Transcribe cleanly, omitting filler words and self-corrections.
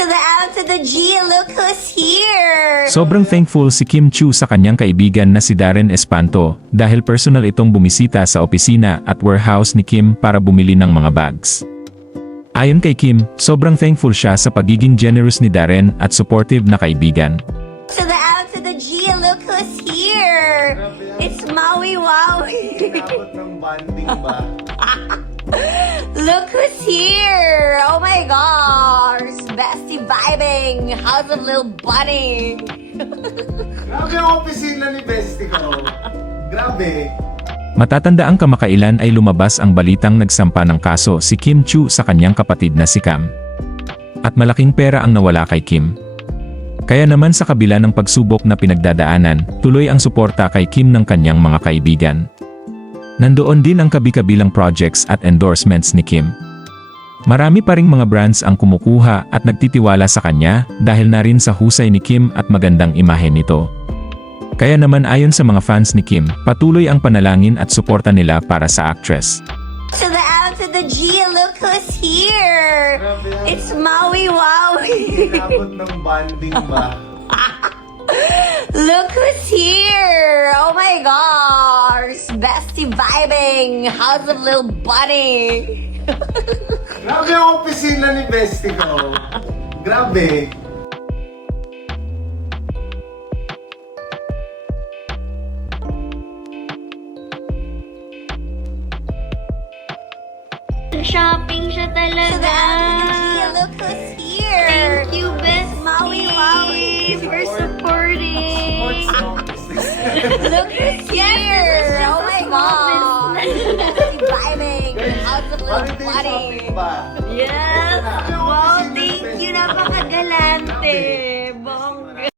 To the L to the G, look who's here! Sobrang thankful si Kim Chu sa kanyang kaibigan na si Darren Espanto dahil personal itong bumisita sa opisina at warehouse ni Kim para bumili ng mga bags. Ayon kay Kim, sobrang thankful siya sa pagiging generous ni Darren at supportive na kaibigan. To the L to the G, look who's here! It's Maui Wowie! Dapat ng banding ba? Look who's here! Oh my gosh! Bestie vibing! House of Lil Bunny! Grabe ang opisina ni Bestie ko. Grabe. Matatanda ang kamakailan ay lumabas ang balitang nagsampa ng kaso si Kim Chu sa kanyang kapatid na si Cam. At malaking pera ang nawala kay Kim. Kaya naman sa kabila ng pagsubok na pinagdadaanan, tuloy ang suporta kay Kim ng kanyang mga kaibigan. Nandoon din ang kabi-kabilang projects at endorsements ni Kim. Marami pa ring mga brands ang kumukuha at nagtitiwala sa kanya dahil na rin sa husay ni Kim at magandang imahe nito. Kaya naman ayon sa mga fans ni Kim, patuloy ang panalangin at suporta nila para sa actress. To the L to the G, look who's here! It's Maui Wowie! Dapat ng banding ba? Look who's here! Oh my gosh! Bestie vibing! House of Lil Bunny! Grabe ang opisina ni Bestie ko. Grabe. Shopping siya To the talaga. L to the G, look who's here! Thank you, Best Maui Wowie! for supporting. Look who's here! Oh my gosh! Bestie vibing! House of Lil Holiday Bunny! shopping ba? Yes! Wow, thank you. Napakagalante. Bongga.